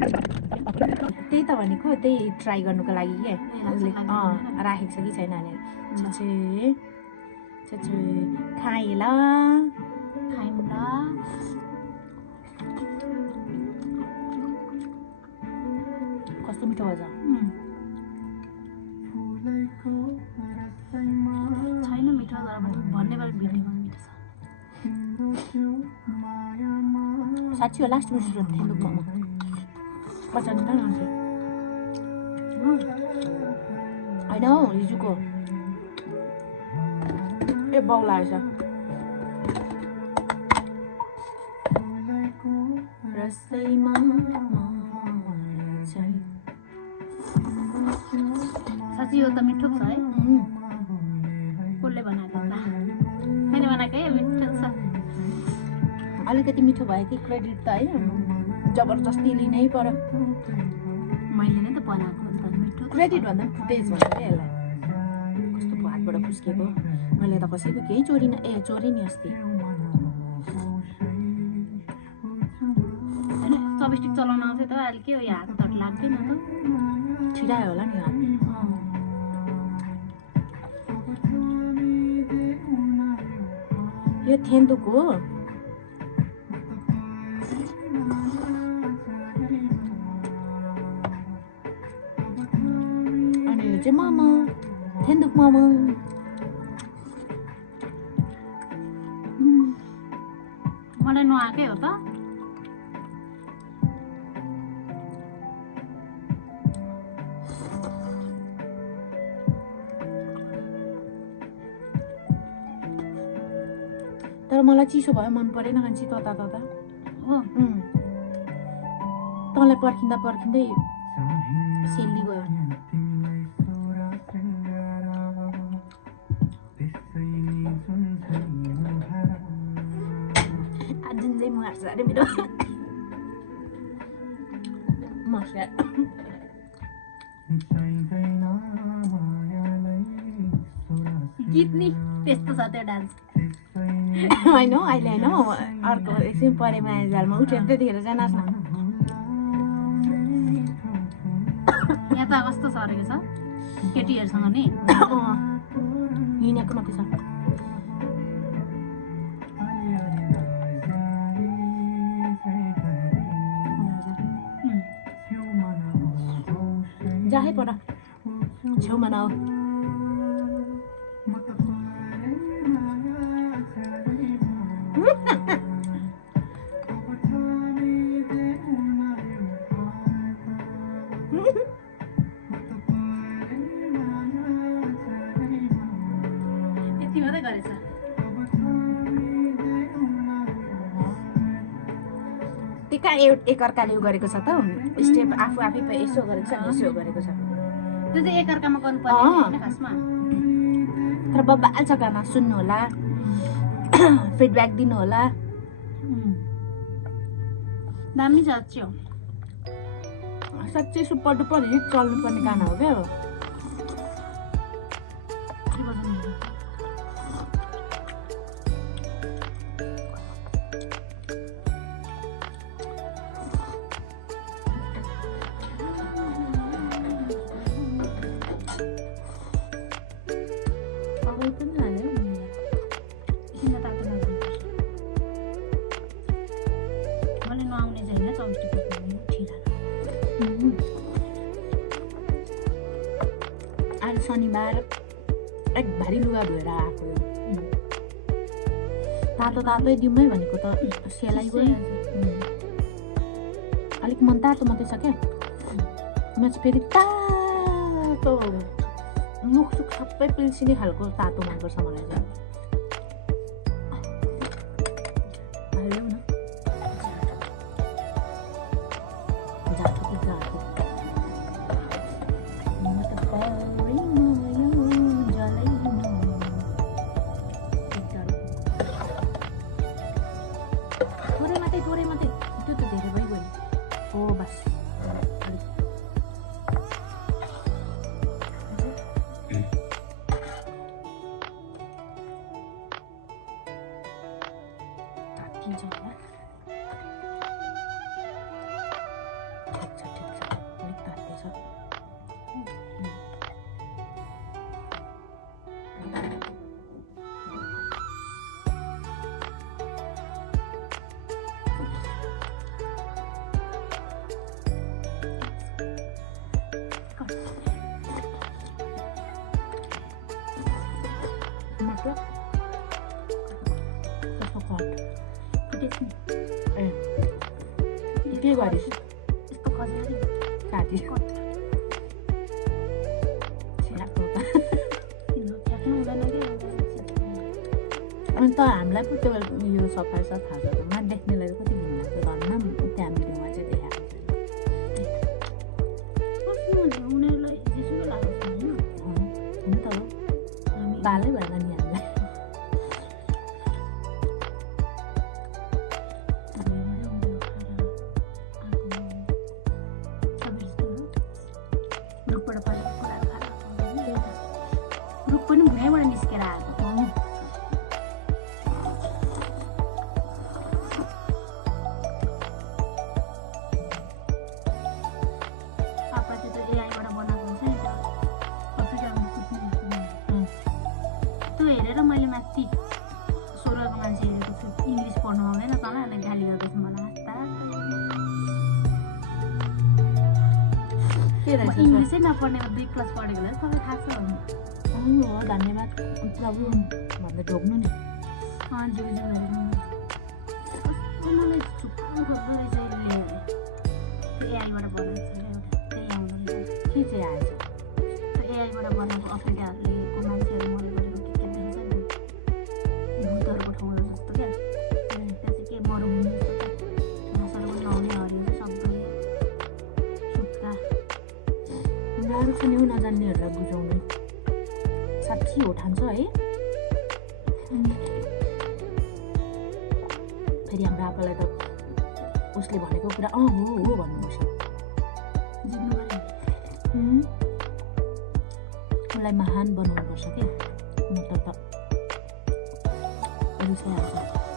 त्यही त भनेको त्यही ट्राई गर्नुको लागि के उसले राखेको छ कि छैन भनेर छे खाइ ल खाइम ल कस्तो मिठो हो छैन मिठो तर भन्ने बेला भिडियोमा मिठो छ साँच्ची हो लास्ट मिठो थेन्दुक मोमो पचाउनु त नहुन्थ्यो होइन हौ हिजोको ए बाउला आएछ रसैमा साँच्ची यो त मिठो छ है कसले बनाएको त मैले बनाएकै मिठो छ अलिकति मिठो भयो कि क्रेडिट त है जबरजस्ती लिनै पर्यो मैले नै त बनाएको त मिठो क्रेडिट भन्दा पनि फुटेज भन्छ क्या यसलाई कस्तो हातबाट फुस्केको मैले त कसैको केही चोरिन चोरी नि अस्ति होइन चपस्टिक चलाउन आउँथ्यो त अहिले के हो यो हात त लाग्दैन त छिरायो होला नि हात यो थेन्दुक हो अनि यो चाहिँ मोमो थेन्दुक मोमो मलाई नआएकै हो त तर मलाई चिसो भयो मन परेन खान्छ तता तता हो तँलाई पर्खिँदा पर्खिँदै सेली गयो जुन चाहिँ मार्छ अरे मेरो मस्या गीत नि त्यस्तो छ त्यो डान्स होइन अहिले होइन अर्को एकछिन परे माया जालमा उठ्यो त्यतिखेर चाहिँ नाच्न यहाँ त कस्तो सरेको छ केटीहरूसँग नि हिँडेको मात्रै छ जाहे पर छेउमा नआऊ यति मात्रै गरेछ टिका एकअर्काले उ गरेको छ त स्टेप आफू आफै यसो गरेको छ नि यसो गरेको छ त्यो चाहिँ एकअर्कामा गर्नुपर्ने होइन खासमा तर बब्बाल छ गाना सुन्नु होला फिडब्याक दिनु होला दामी छ साँच्ची हो साँच्चै सुपर डुपर हिट चल्नुपर्ने गाना हो क्या आज शनिबार एक भारी लुगा धोएर आएको तातो तातै दिउँ है भनेको त सेलाइ गयो अलिक मन तातो मात्रै छ क्या म चाहिँ फेरि तातो मुखसुख सबै पिल्सिने खालको तातो मनपर्छ मलाई चाहिँ थोरै मात्रै त्यो त धेरै भइगयो हो बस तातिन्छ होला फुटेछ नि ए के गरिस् यस्तो खसेर काटी कट छ्याको त किन फ्याक्नु हुँदैन के अनि त हामीलाई पो त्यो यो सफाइ छ थाहा छ त मा देख्नेलाई कति घिन लाग्छ घरमा त्यहाँ भिडियोमा चाहिँ देखाएको कस्तो उनीहरूलाई जेसुकै लागेको छ होइन हुन त हो हामी बालै भएन नि हामीलाई रुखबाट परेको कुराहरू खाएर रुख पनि भुइँबाट निस्केर आएको पापा चाहिँ त्यो एआईबाट बनाएको हुन्छ नि त्यो कम्प्युटरमा कुद्ने त्यो हेरेर मैले माथि 16 को मान्छे हेरेको छु इङ्ग्लिस पढ्नु आउँदैन तँलाई अनि गाली गर्दैछ मलाई के रहेछ सर इङ्ग्लिसै नपढ्नेको 2 क्लास पढेकोलाई तपाईँ थाहा छ भने हो धन्यवाद प्रभु भन्दै ढोक्नु नि जिउ मलाई चुप्पो गर्दो रहेछ यसले त्यो एआईबाट बनाएको छ क्या एउटा त्यही आउँदो रहेछ के चाहिँ आएछ त्यो एआईबाट बनाएको अफ्रिकाहरूले को मान्छेहरू मरे गरेको के देख्छ नि भूतहरूको ठाउँ जस्तो क्या त्यहाँ चाहिँ के मरुभूमि जस्तो घाँसहरू पनि नहुने हरियो सबै सुक्खा गाह्रो छ नि हौ नजान्नेहरूलाई बुझाउनु साँच्ची हो ठान्छ है फेरि हाम्रो आप्पालाई त उसले भनेको कुरा हो भन्नुपर्छ जित्नु पऱ्यो उसलाई महान बनाउनुपर्छ क्या मतलब त रुसाइहाल्छ